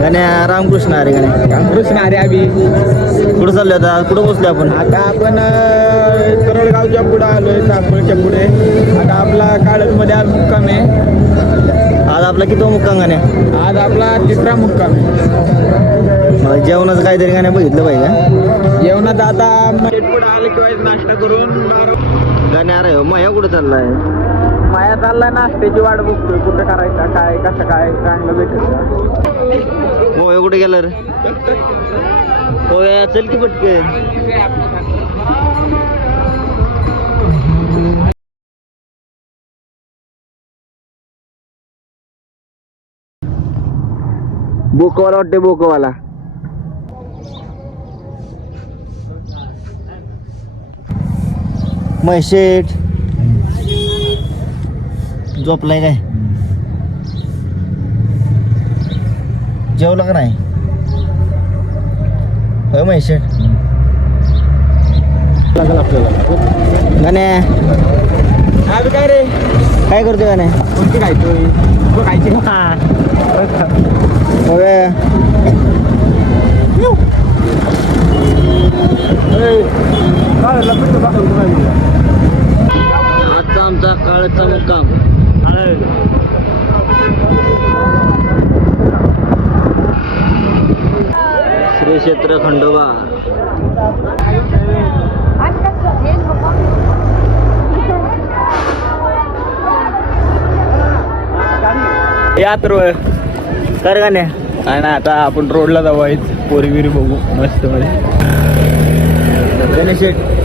गाण्या रामकृष्ण अरे रामकृष्ण अरे आम्ही कुठं चाललो आता कुठं बसलो आपण आता आपण तरोडगावच्या पुढे आलोय चांदोळच्या पुढे आता आपला काळजमध्ये आज मुक्काम आहे आज आपला किती मुक्काम गाण्या आज आपला तिसरा मुक्काम आहे जेवणाचं काहीतरी गाण्या बघितलं पाहिजे जेवणात आता पुढे आले किंवा नाश्ता करून गाण्या अरे मया कुठं चाललाय माया चाललाय नाश्त्याची वाट बघतोय कुठं करायचा काय कसं काय चांगलं भेटेल मोया कुठे गेला रे होय चल की पटकन बोकवाला वाटते बोकवाला महेशेठ झोपलाय काय जेवला का नाही होय महेशेठ लागल आपल्याला गाण्या आज काय रे काय करतोय गाण्या कोणती खायचोय तू खायची आजचा आमचा काळचा मुक्काम श्री क्षेत्र खंडोबा यात्र कर गाण्या काय ना आता आपण रोडला जाऊ पोरी बिरी बघू मस्त मध्ये गणेश शेठ